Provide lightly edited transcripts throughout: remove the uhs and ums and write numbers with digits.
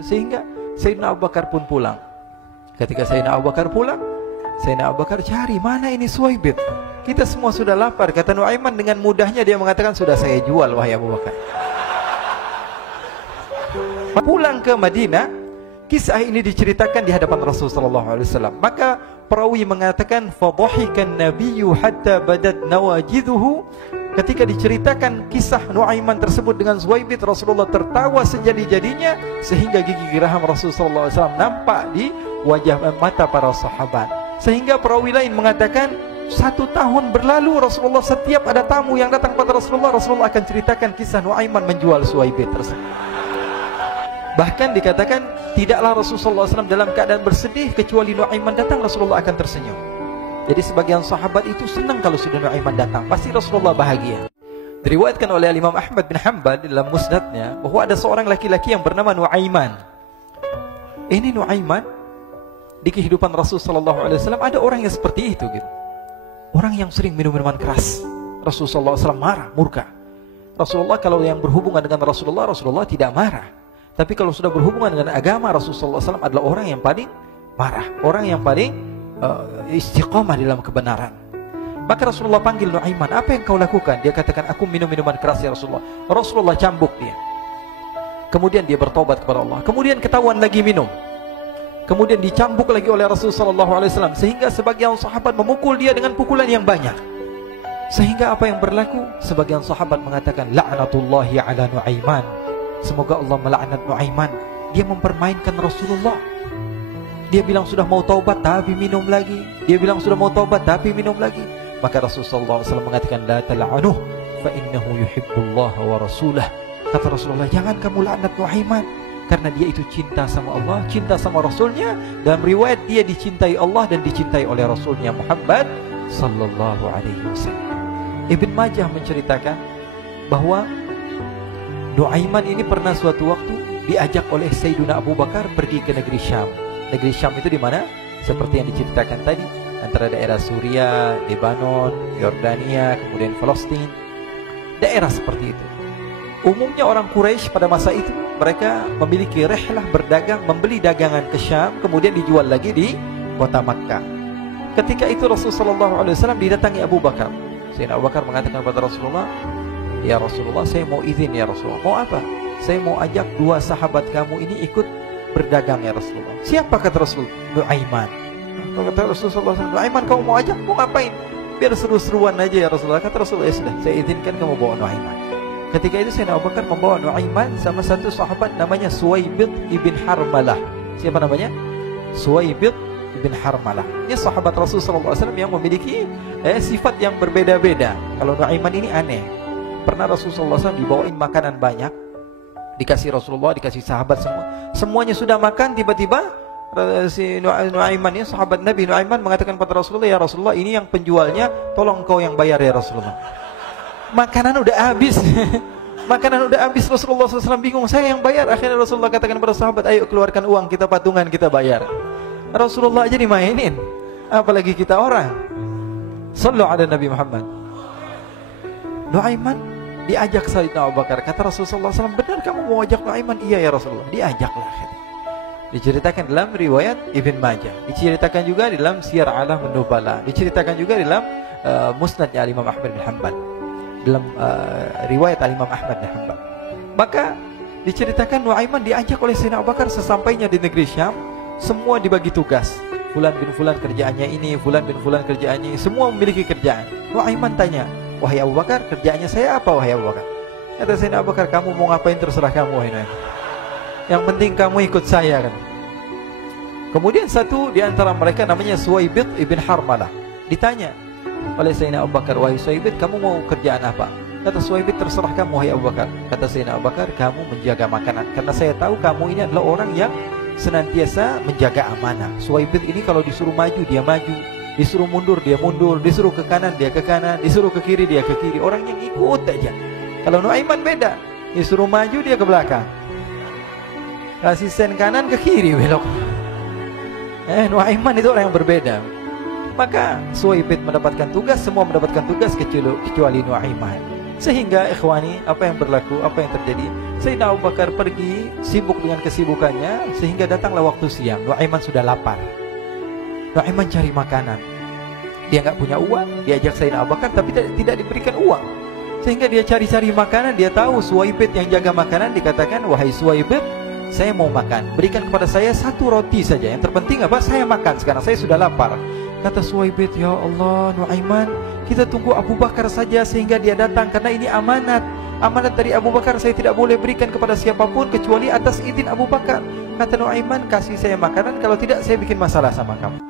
Sehingga Sayyidina Abu Bakar pun pulang. Ketika Sayyidina Abu Bakar pulang, Sayyidina Abu Bakar cari, mana ini Suwaibit? Kita semua sudah lapar. Kata Nuaiman dengan mudahnya dia mengatakan, sudah saya jual wahai Abu Bakar. Pulang ke Madinah, kisah ini diceritakan di hadapan Rasulullah SAW. Maka perawi mengatakan, fadhahikan nabiyyu hatta badat nawajidhuhu. Ketika diceritakan kisah Nuaiman tersebut dengan Suwaibit, Rasulullah tertawa sejadi-jadinya sehingga gigi geraham Rasulullah SAW nampak di wajah mata para sahabat. Sehingga perawi lain mengatakan 1 tahun berlalu Rasulullah setiap ada tamu yang datang pada Rasulullah, Rasulullah akan ceritakan kisah Nuaiman menjual Suwaibit tersebut. Bahkan dikatakan tidaklah Rasulullah SAW dalam keadaan bersedih kecuali Nuaiman datang Rasulullah akan tersenyum. Jadi sebagian sahabat itu senang kalau sudah Nuaiman datang, pasti Rasulullah bahagia. Diriwayatkan oleh Imam Ahmad bin Hanbal dalam musnadnya bahwa ada seorang laki-laki yang bernama Nuaiman. Ini Nuaiman di kehidupan Rasulullah SAW ada orang yang seperti itu gitu. Orang yang sering minum minuman keras. Rasulullah SAW marah, murka. Rasulullah kalau yang berhubungan dengan Rasulullah tidak marah. Tapi kalau sudah berhubungan dengan agama, Rasulullah SAW adalah orang yang paling marah, orang yang paling istiqamah dalam kebenaran. Maka Rasulullah panggil Nuaiman, apa yang kau lakukan? Dia katakan, aku minum minuman keras ya Rasulullah. Rasulullah cambuk dia. Kemudian dia bertobat kepada Allah. Kemudian ketahuan lagi minum. Kemudian dicambuk lagi oleh Rasulullah SAW. Sehingga sebagian sahabat memukul dia dengan pukulan yang banyak. Sehingga apa yang berlaku? Sebagian sahabat mengatakan, la'natullahi ala Nuaiman. Semoga Allah melaknat Nuaiman. Dia mempermainkan Rasulullah. Dia bilang sudah mau taubat tapi minum lagi. Dia bilang sudah mau taubat tapi minum lagi. Maka Rasulullah SAW mengatakan, la tal'anuh fa innahu yuhibbullah wa rasulah. Kata Rasulullah, jangan kamu laknat Nuaiman, karena dia itu cinta sama Allah, cinta sama Rasulnya. Dalam riwayat dia dicintai Allah dan dicintai oleh Rasulnya Muhammad sallallahu alaihi wasallam. Ibn Majah menceritakan bahwa Nuaiman ini pernah suatu waktu diajak oleh Sayyidina Abu Bakar pergi ke negeri Syam. Negeri Syam itu di mana? Seperti yang diceritakan tadi, antara daerah Suriah, Lebanon, Yordania, kemudian Palestina. Daerah seperti itu. Umumnya orang Quraisy pada masa itu mereka memiliki rihlah berdagang, membeli dagangan ke Syam, kemudian dijual lagi di kota Makkah. Ketika itu Rasulullah SAW didatangi Abu Bakar. Sayyidina Abu Bakar mengatakan kepada Rasulullah, ya Rasulullah, saya mau izin ya Rasulullah. Mau apa? Saya mau ajak 2 sahabat kamu ini ikut berdagang ya Rasulullah. Siapa kata Rasul? Nuaiman. Kata Rasulullah SAW, Nuaiman kamu mau ajak? Mau ngapain? Biar seru-seruan aja ya Rasulullah. Kata Rasulullah, ya sudah, saya izinkan kamu bawa Nuaiman. Ketika itu Sayyidina Abu Bakar membawa Nuaiman sama satu sahabat namanya Suwaibit ibn Harmalah. Siapa namanya? Suwaibit ibn Harmalah. Ini sahabat Rasulullah SAW yang memiliki sifat yang berbeda-beda. Kalau Nuaiman ini aneh. Pernah Rasulullah SAW dibawain makanan banyak, dikasih Rasulullah, dikasih sahabat semua. Semuanya sudah makan, tiba-tiba si Nuaiman ini, sahabat Nabi Nuaiman mengatakan kepada Rasulullah, ya Rasulullah, ini yang penjualnya, tolong kau yang bayar ya Rasulullah. Makanan udah habis. Makanan udah habis, Rasulullah SAW bingung, saya yang bayar. Akhirnya Rasulullah katakan kepada sahabat, ayo keluarkan uang, kita patungan, kita bayar. Rasulullah aja dimainin, apalagi kita orang. Sallu ala Nabi Muhammad. Nuaiman diajak Sayyidina Abu Bakar. Kata Rasulullah SAW, benar kamu mau ajak Nuaiman? Iya ya Rasulullah. Diajaklah. Diceritakan dalam riwayat Ibn Majah. Diceritakan juga dalam Siyar A'lam An-Nubala. Diceritakan juga dalam musnadnya Imam Ahmad bin Hanbal. Dalam riwayat Imam Ahmad bin Hanbal. Maka diceritakan Nuaiman diajak oleh Sayyidina Abu Bakar. Sesampainya di negeri Syam, semua dibagi tugas. Fulan bin Fulan kerjaannya ini, Fulan bin Fulan kerjaannya ini. Semua memiliki kerjaan. Nuaiman tanya, wahai Abu Bakar, kerjaannya saya apa wahai Abu Bakar? Kata Sayyidina Abu Bakar, kamu mau ngapain terserah kamu wahai Nuaiman. Yang penting kamu ikut saya kan. Kemudian satu di antara mereka namanya Suwaibit ibn Harmalah. Ditanya oleh Sayyidina Abu Bakar, wahai Suwaibit, kamu mau kerjaan apa? Kata Suwaibit, terserah kamu wahai Abu Bakar. Kata Sayyidina Abu Bakar, kamu menjaga makanan, karena saya tahu kamu ini adalah orang yang senantiasa menjaga amanah. Suwaibit ini kalau disuruh maju dia maju, disuruh mundur dia mundur, disuruh ke kanan dia ke kanan, disuruh ke kiri dia ke kiri. Orang yang ikut aja. Kalau Nuaiman beda, disuruh maju dia ke belakang, kasih sen kanan ke kiri belok. Nuaiman itu orang yang berbeda. Maka Suwaibit mendapatkan tugas, semua mendapatkan tugas kecuali Nuaiman. Sehingga ikhwani, apa yang berlaku, apa yang terjadi? Sayyidina Abu Bakar pergi sibuk dengan kesibukannya, sehingga datanglah waktu siang. Nu'aiman sudah lapar. Nu'aiman cari makanan. Dia nggak punya uang, diajak Sayyidina Abu Bakar tapi tidak diberikan uang. Sehingga dia cari-cari makanan, dia tahu Suwaibid yang jaga makanan, dikatakan, "Wahai Suwaibid, saya mau makan. Berikan kepada saya 1 roti saja. Yang terpenting apa? Saya makan sekarang, saya sudah lapar." Kata Suwaibid, "Ya Allah, Nu'aiman, kita tunggu Abu Bakar saja sehingga dia datang, karena ini amanat. Amanat dari Abu Bakar, saya tidak boleh berikan kepada siapapun kecuali atas izin Abu Bakar." Kata Nu'aiman, "Kasih saya makanan, kalau tidak saya bikin masalah sama kamu."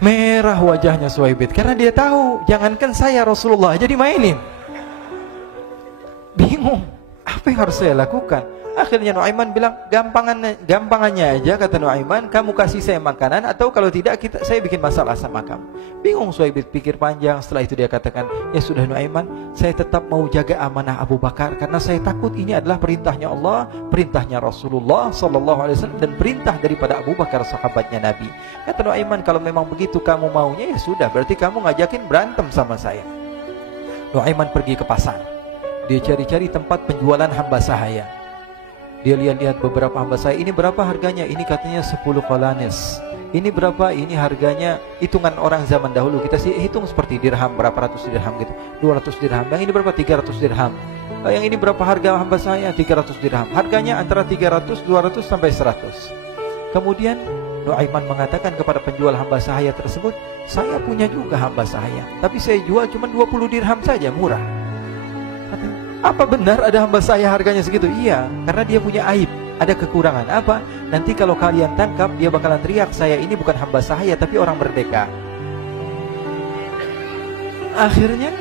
Merah wajahnya Suwaibid karena dia tahu, jangankan saya, Rasulullah jadi mainin. Bingung, apa yang harus saya lakukan? Akhirnya Nu'aiman bilang, gampangannya aja, kata Nu'aiman, kamu kasih saya makanan, atau kalau tidak saya bikin masalah sama kamu. Bingung Suwaibid, pikir panjang. Setelah itu dia katakan, ya sudah Nu'aiman, saya tetap mau jaga amanah Abu Bakar, karena saya takut ini adalah perintahnya Allah, perintahnya Rasulullah SAW, dan perintah daripada Abu Bakar, sahabatnya Nabi. Kata Nu'aiman, kalau memang begitu kamu maunya, ya sudah, berarti kamu ngajakin berantem sama saya. Nu'aiman pergi ke pasar. Dia cari-cari tempat penjualan hamba sahaya. Dia lihat-lihat beberapa hamba sahaya. Ini berapa harganya? Ini katanya 10 qalanis. Ini berapa? Ini harganya, hitungan orang zaman dahulu, kita sih hitung seperti dirham, berapa ratus dirham gitu, 200 dirham. Yang ini berapa? 300 dirham. Yang ini berapa harga hamba sahaya? 300 dirham. Harganya antara 300, 200 sampai 100. Kemudian Nu'aiman mengatakan kepada penjual hamba sahaya tersebut, saya punya juga hamba sahaya, tapi saya jual cuma 20 dirham saja, murah. Katanya, apa benar ada hamba saya harganya segitu? Iya, karena dia punya aib, ada kekurangan. Apa? Nanti kalau kalian tangkap, dia bakalan teriak, saya ini bukan hamba sahaya tapi orang merdeka. Akhirnya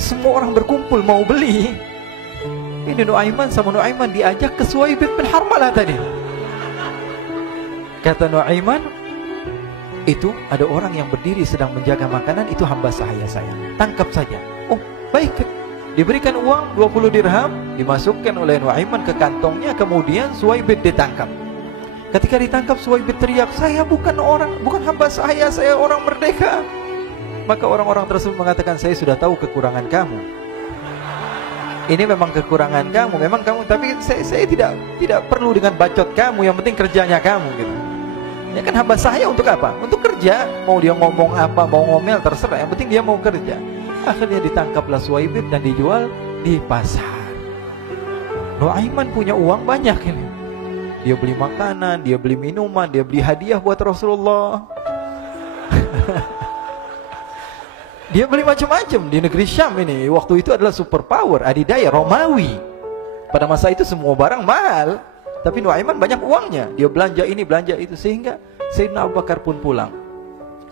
semua orang berkumpul mau beli. Ini Nu'aiman sama Nu'aiman diajak ke Suwaibid bin Harmalah tadi. Kata Nu'aiman, itu ada orang yang berdiri sedang menjaga makanan, itu hamba sahaya saya, tangkap saja. Oh baik. Diberikan uang 20 dirham, dimasukkan oleh Nu'aiman ke kantongnya, kemudian Suwaibid ditangkap. Ketika ditangkap, Suwaibid teriak, saya bukan hamba saya orang merdeka. Maka orang-orang tersebut mengatakan, saya sudah tahu kekurangan kamu. Ini memang kekurangan kamu, memang kamu, tapi saya tidak perlu dengan bacot kamu, yang penting kerjanya kamu gitu. Ya kan hamba saya untuk apa? Untuk kerja. Mau dia ngomong apa, mau ngomel terserah, yang penting dia mau kerja. Akhirnya ditangkaplah Suwaibid dan dijual di pasar. Nu'aiman punya uang banyak ini. Dia beli makanan, dia beli minuman, dia beli hadiah buat Rasulullah. Dia beli macam-macam di negeri Syam ini. Waktu itu adalah superpower, adidaya, Romawi. Pada masa itu semua barang mahal, tapi Nu'aiman banyak uangnya. Dia belanja ini, belanja itu, sehingga Sayyidina Abu Bakar pun pulang.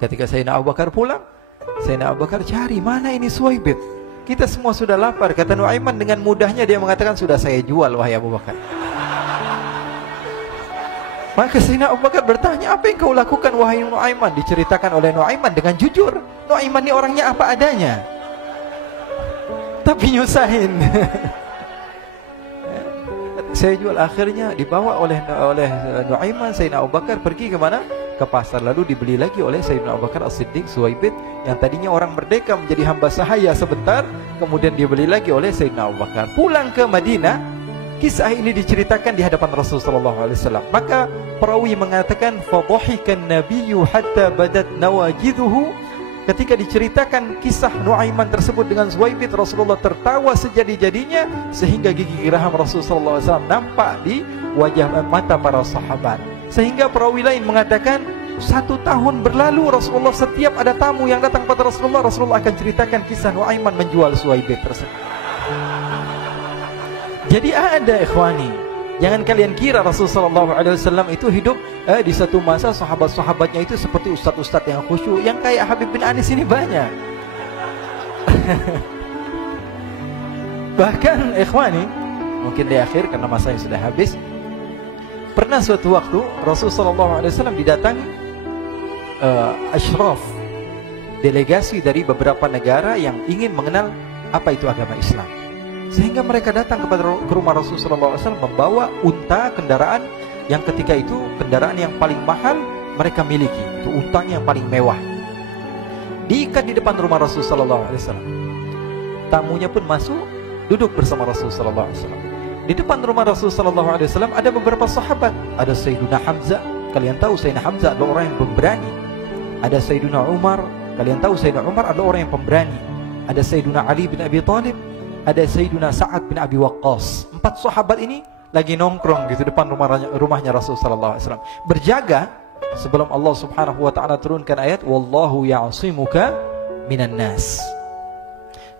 Ketika Sayyidina Abu Bakar pulang, Sayyidina Abu Bakar cari, mana ini Suwaibid? Kita semua sudah lapar. Kata Nu'aiman dengan mudahnya dia mengatakan, sudah saya jual wahai Abu Bakar. Maka Sayyidina Abu Bakar bertanya, apa yang kau lakukan wahai Nu'aiman? Diceritakan oleh Nu'aiman dengan jujur. Nu'aiman ini orangnya apa adanya, tapi nyusahin. Saya jual. Akhirnya dibawa oleh Nu'aiman, Sayyidina Abu Bakar pergi ke mana? Ke pasar, lalu dibeli lagi oleh Sayyidina Abu Bakar As-Siddiq. Suwaibid yang tadinya orang merdeka menjadi hamba sahaya sebentar, kemudian dibeli lagi oleh Sayyidina Abu Bakar. Pulang ke Madinah, kisah ini diceritakan di hadapan Rasulullah SAW. Maka perawi mengatakan, fadhahikan nabiyyu hatta badat nawajidhuhu. Ketika diceritakan kisah Nu'aiman tersebut dengan Suwaibid, Rasulullah tertawa sejadi-jadinya sehingga gigi geraham Rasulullah SAW nampak di wajah mata para sahabat. Sehingga perawi lain mengatakan, 1 tahun berlalu Rasulullah, setiap ada tamu yang datang pada Rasulullah, Rasulullah akan ceritakan kisah Nu'aiman menjual Suwaibid tersebut. Jadi ada ikhwani, jangan kalian kira Rasulullah SAW itu hidup di satu masa sahabat-sahabatnya itu seperti ustadz-ustadz yang khusyuk, yang kayak Habib bin Anis ini banyak. Bahkan ikhwani, mungkin di akhir karena masanya sudah habis, pernah suatu waktu Rasulullah SAW didatangi asyraf, delegasi dari beberapa negara yang ingin mengenal apa itu agama Islam. Sehingga mereka datang ke rumah Rasulullah SAW membawa unta, kendaraan yang ketika itu kendaraan yang paling mahal mereka miliki, itu untanya yang paling mewah. diikat di depan rumah Rasul sallallahu alaihi wasallam. Tamunya pun masuk, duduk bersama Rasul sallallahu alaihi wasallam. Di depan rumah Rasul sallallahu alaihi wasallam ada beberapa sahabat. Ada Sayyiduna Hamzah. Kalian tahu Sayyidina Hamzah adalah orang yang pemberani. Ada Sayyiduna Umar. Kalian tahu Sayyidina Umar adalah orang yang pemberani. Ada Sayyiduna Ali bin Abi Thalib. Ada Sayyiduna Sa'ad bin Abi Waqqas. 4 sahabat ini lagi nongkrong gitu depan rumahnya Rasul sallallahu alaihi wasallam. Berjaga sebelum Allah Subhanahu wa taala turunkan ayat wallahu ya'simuka minan nas.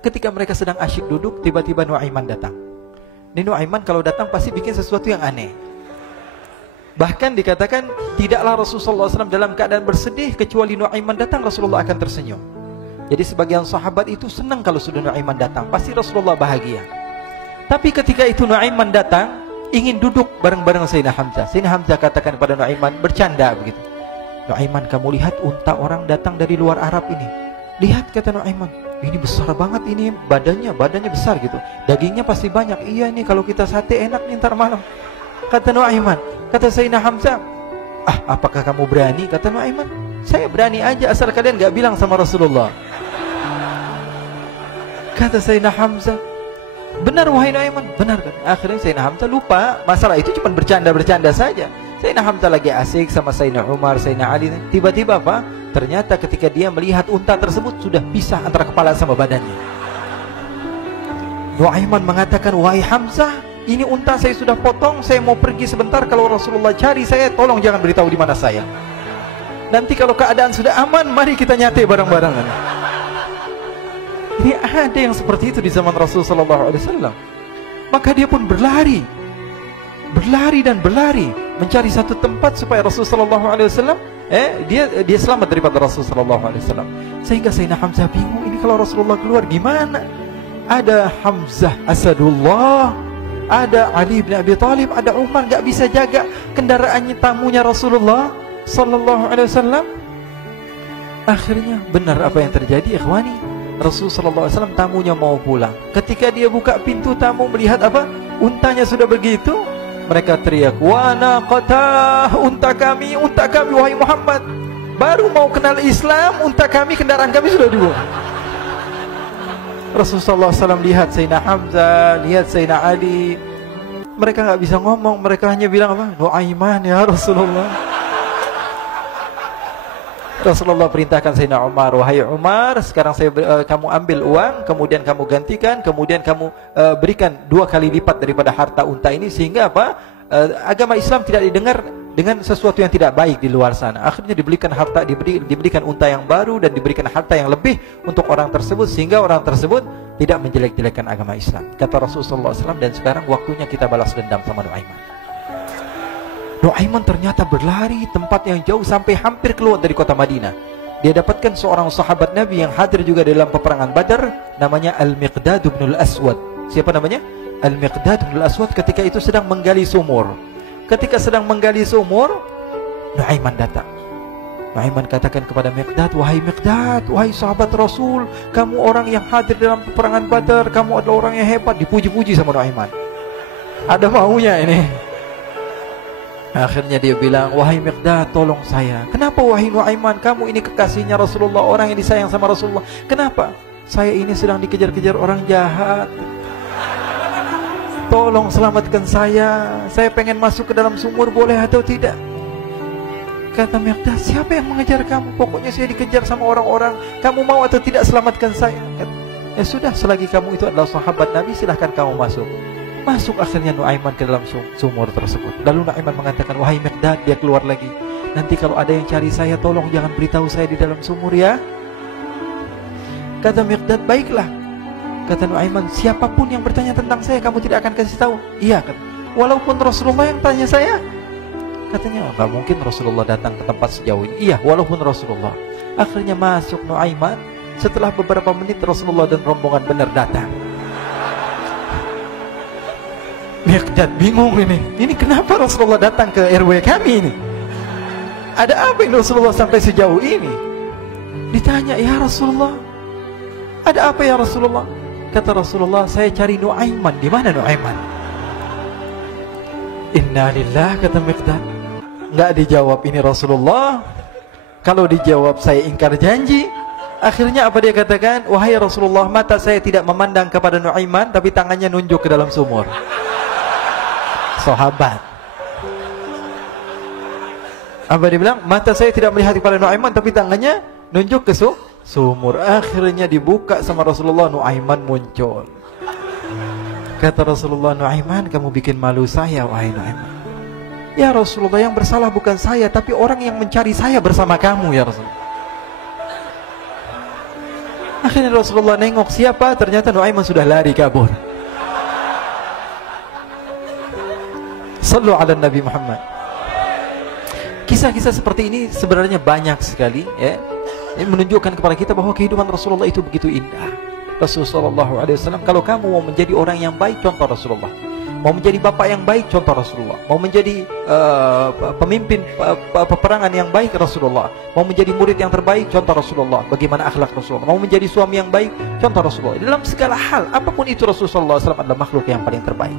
Ketika mereka sedang asyik duduk, tiba-tiba Nuaiman datang. Ini Nuaiman kalau datang pasti bikin sesuatu yang aneh. Bahkan dikatakan tidaklah Rasulullah SAW dalam keadaan bersedih, kecuali Nuaiman datang Rasulullah akan tersenyum. Jadi sebagian sahabat itu senang kalau sudah Nuaiman datang, pasti Rasulullah bahagia. Tapi ketika itu Nuaiman datang, ingin duduk bareng-bareng Sayyidina Hamzah. Sayyidina Hamzah katakan kepada Nuaiman, bercanda begitu. Nuaiman, kamu lihat unta orang datang dari luar Arab ini. Lihat, kata Nuaiman, ini besar banget ini, badannya besar gitu. Dagingnya pasti banyak. Iya nih kalau kita sate enak nih ntar malam. Kata Nuaiman. Kata Sayyidina Hamzah, apakah kamu berani? Kata Nuaiman, saya berani aja asal kalian gak bilang sama Rasulullah. Kata Sayyidina Hamzah, benar wahai Nuaiman, benar kan? Akhirnya Sayyidina Hamzah lupa masalah itu, cuma bercanda-bercanda saja. Sayyidina Hamzah lagi asik sama Sayyidina Umar, Sayyidina Ali. Tiba-tiba apa? Ternyata ketika dia melihat unta tersebut sudah pisah antara kepala sama badannya. Nuaiman mengatakan, wahai Hamzah, ini unta saya sudah potong, saya mau pergi sebentar. Kalau Rasulullah cari saya, tolong jangan beritahu di mana saya. Nanti kalau keadaan sudah aman, mari kita nyate bareng-barengan. Ini ada yang seperti itu di zaman Rasulullah SAW. Maka dia pun berlari dan berlari mencari satu tempat supaya Rasulullah SAW dia selamat daripada Rasulullah SAW. Sehingga Sayyidina Hamzah bingung, ini kalau Rasulullah keluar gimana? Ada Hamzah Asadullah, ada Ali bin Abi Thalib, ada Umar, gak bisa jaga kendaraannya tamunya Rasulullah sallallahu alaihi wasallam. Akhirnya benar apa yang terjadi, ikhwani. Rasul sallallahu alaihi wasallam tamunya mau pulang. Ketika dia buka pintu tamu melihat apa? Untanya sudah begitu. Mereka teriak, "Wa naqatah, unta kami wahai Muhammad. Baru mau kenal Islam, unta kami, kendaraan kami sudah dibuang." Rasulullah SAW lihat Sayyidina Hamzah, lihat Sayyidina Ali. Mereka nggak bisa ngomong, mereka hanya bilang apa? Nuaiman ya Rasulullah. Rasulullah perintahkan Sayyidina Umar, wahai Umar, sekarang kamu ambil uang, kemudian kamu gantikan, kemudian kamu berikan 2 kali lipat daripada harta unta ini, sehingga apa? Agama Islam tidak didengar dengan sesuatu yang tidak baik di luar sana. Akhirnya diberikan harta, diberikan unta yang baru dan diberikan harta yang lebih untuk orang tersebut, sehingga orang tersebut tidak menjelek-jelekan agama Islam. Kata Rasulullah SAW, dan sekarang waktunya kita balas dendam sama Nuaiman. Nuaiman ternyata berlari tempat yang jauh sampai hampir keluar dari kota Madinah. Dia dapatkan seorang sahabat Nabi yang hadir juga dalam peperangan Badar, namanya Al-Miqdad bin Al-Aswad. Siapa namanya? Al-Miqdad bin Al-Aswad ketika itu sedang menggali sumur. Ketika sedang menggali sumur, Nuaiman datang. Nuaiman katakan kepada Miqdad, wahai Miqdad, wahai sahabat Rasul, kamu orang yang hadir dalam peperangan Badar, kamu adalah orang yang hebat. Dipuji-puji sama Nuaiman. Ada maunya ini. Akhirnya dia bilang, wahai Miqdad, tolong saya. Kenapa wahai Nuaiman? Kamu ini kekasihnya Rasulullah, orang yang disayang sama Rasulullah. Kenapa? Saya ini sedang dikejar-kejar orang jahat. Tolong selamatkan saya. Saya pengen masuk ke dalam sumur, boleh atau tidak? Kata Miqdad, siapa yang mengejar kamu? Pokoknya saya dikejar sama orang-orang. Kamu mau atau tidak selamatkan saya? Ya sudah, selagi kamu itu adalah sahabat Nabi, silahkan kamu masuk. Masuk akhirnya Nuaiman ke dalam sumur tersebut. Lalu Nuaiman mengatakan, wahai Miqdad, dia keluar lagi. Nanti kalau ada yang cari saya, tolong jangan beritahu saya di dalam sumur ya. Kata Miqdad, baiklah. Kata Nuaiman, siapapun yang bertanya tentang saya, kamu tidak akan kasih tahu. Iya, kata. Walaupun Rasulullah yang tanya saya. Katanya, enggak mungkin Rasulullah datang ke tempat sejauh ini. Iya, walaupun Rasulullah. Akhirnya masuk Nuaiman. Setelah beberapa menit Rasulullah dan rombongan benar datang. Miqdad bingung ini. Ini kenapa Rasulullah datang ke RW kami ini? Ada apa yang Rasulullah sampai sejauh ini? Ditanya, ya Rasulullah, ada apa ya Rasulullah? Kata Rasulullah, saya cari Nuaiman. Di mana Nuaiman? Innalillah, kata Miqdad. Nggak dijawab ini Rasulullah. Kalau dijawab saya ingkar janji. Akhirnya apa dia katakan? Wahai Rasulullah, mata saya tidak memandang kepada Nuaiman, tapi tangannya nunjuk ke dalam sumur. Sahabat. Apa dia bilang? Mata saya tidak melihat kepada Nuaiman, tapi tangannya nunjuk ke sumur. Akhirnya dibuka sama Rasulullah, Nuaiman muncul. Kata Rasulullah, Nuaiman, kamu bikin malu saya, wahai Nuaiman. Ya Rasulullah, yang bersalah bukan saya, tapi orang yang mencari saya bersama kamu, ya Rasulullah. Akhirnya Rasulullah nengok, siapa? Ternyata Nuaiman sudah lari kabur. Sallu ala Nabi Muhammad. Kisah-kisah seperti ini sebenarnya banyak sekali, ya. Ini menunjukkan kepada kita bahwa kehidupan Rasulullah itu begitu indah. Rasulullah SAW, kalau kamu mau menjadi orang yang baik, contoh Rasulullah. Mau menjadi bapak yang baik, contoh Rasulullah. Mau menjadi pemimpin peperangan yang baik, Rasulullah. Mau menjadi murid yang terbaik, contoh Rasulullah. Bagaimana akhlak Rasulullah. Mau menjadi suami yang baik, contoh Rasulullah. Dalam segala hal, apapun itu, Rasulullah SAW adalah makhluk yang paling terbaik.